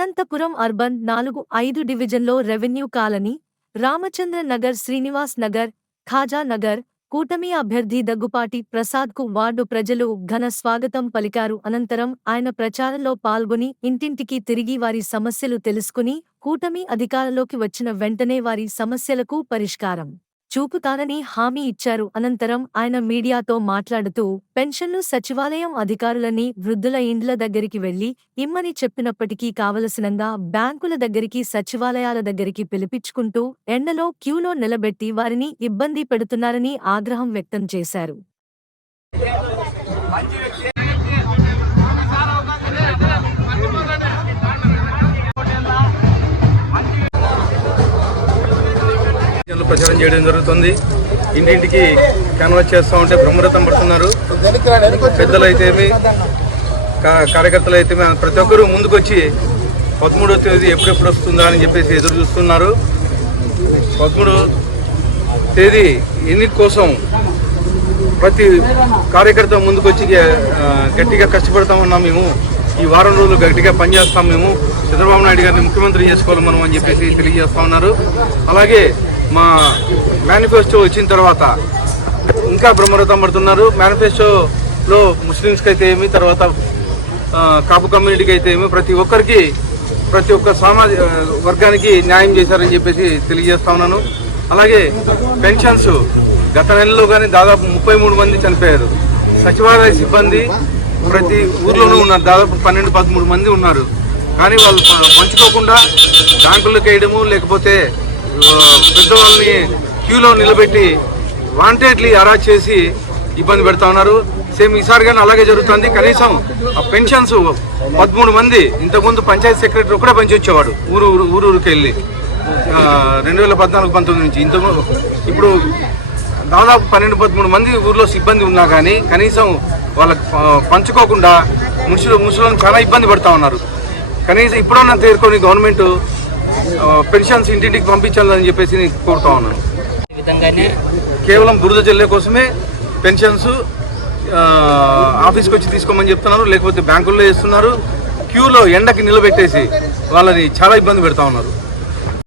Anantapuram urban 4-5 డివిజన్లో revenue colony, Ramachandra Nagar, Srinivas Nagar, Khaja Nagar కూటమి అభ్యర్థి దగ్గుపాటి ప్రసాద్కు వార్డు ప్రజలు ఘన స్వాగతం పలికారు. అనంతరం ఆయన ప్రచారంలో పాల్గొని ఇంటింటికి తిరిగి వారి సమస్యలు తెలుసుకుని కూటమి అధికారంలోకి వచ్చిన వెంటనే వారి సమస్యలకు పరిష్కారం చూపుతానని హామీ ఇచ్చారు. అనంతరం ఆయన మీడియాతో మాట్లాడుతూ పెన్షన్లు సచివాలయం అధికారులని వృద్ధుల ఇండ్ల దగ్గరికి వెళ్లి ఇమ్మని చెప్పినప్పటికీ కావలసినంగా బ్యాంకుల దగ్గరికి, సచివాలయాల దగ్గరికి పిలిపించుకుంటూ ఎండలో క్యూలో నిలబెట్టి వారిని ఇబ్బంది పెడుతున్నారని ఆగ్రహం వ్యక్తం చేశారు. ప్రచారం చేయడం జరుగుతుంది. ఇంటింటికి క్యాన్వాస్ చేస్తూ ఉంటే బ్రహ్మరథం పడుతున్నారు. పెద్దలు అయితేమి, కార్యకర్తలు అయితేమి ప్రతి ఒక్కరూ ముందుకొచ్చి 13వ తేదీ ఎప్పుడెప్పుడు వస్తుందా అని చెప్పేసి ఎదురు చూస్తున్నారు. 13వ తేదీ ఎన్నిక కోసం ప్రతి కార్యకర్త ముందుకొచ్చి గట్టిగా కష్టపడతామన్నాం. మేము ఈ వారం రోజులు గట్టిగా పనిచేస్తాం. మేము చంద్రబాబు నాయుడు గారిని ముఖ్యమంత్రి చేసుకోవాలి మనం అని చెప్పేసి తెలియజేస్తా ఉన్నారు. అలాగే మా మేనిఫెస్టో వచ్చిన తర్వాత ఇంకా బ్రహ్మరథం పడుతున్నారు. మేనిఫెస్టోలో ముస్లిమ్స్కి అయితే ఏమి, తర్వాత కాపు కమ్యూనిటీకి అయితే ఏమి, ప్రతి ఒక్క సామాజిక వర్గానికి న్యాయం చేశారని చెప్పేసి తెలియజేస్తా ఉన్నాను. అలాగే పెన్షన్స్ గత నెలలో కానీ దాదాపు 33 మంది చనిపోయారు. సచివాలయ సిబ్బంది ప్రతి ఊర్లోనూ ఉన్నారు. దాదాపు 12-13 మంది ఉన్నారు. కానీ వాళ్ళు పంచుకోకుండా బ్యాంకులకు వేయడము, లేకపోతే పెద్దవాళ్ళని క్యూలో నిలబెట్టి వాంటెడ్లీ అరెస్ట్ చేసి ఇబ్బంది పెడతా ఉన్నారు. సేమ్ ఈసారి కానీ అలాగే జరుగుతుంది. కనీసం ఆ పెన్షన్స్ 13 మంది ఇంతకుముందు పంచాయతీ సెక్రటరీ ఒకటే పంచి వచ్చేవాడు ఊరికి వెళ్ళి 2014-19 నుంచి. ఇప్పుడు దాదాపు 12-13 మంది ఊర్లో సిబ్బంది ఉన్నా కానీ కనీసం వాళ్ళకి పంచుకోకుండా ముసలను చాలా ఇబ్బంది పడుతూ ఉన్నారు. కనీసం ఇప్పుడున్న తేరుకొని గవర్నమెంట్ పెన్షన్స్ ఇంటింటికి పంపించాలని చెప్పేసి నేను కోరుతా ఉన్నాను. కేవలం బురద జల్లే కోసమే పెన్షన్స్ ఆఫీస్కి వచ్చి తీసుకోమని చెప్తున్నారు, లేకపోతే బ్యాంకుల్లో వేస్తున్నారు. క్యూలో ఎండకి నిలబెట్టేసి వాళ్ళని చాలా ఇబ్బంది పెడతా ఉన్నారు.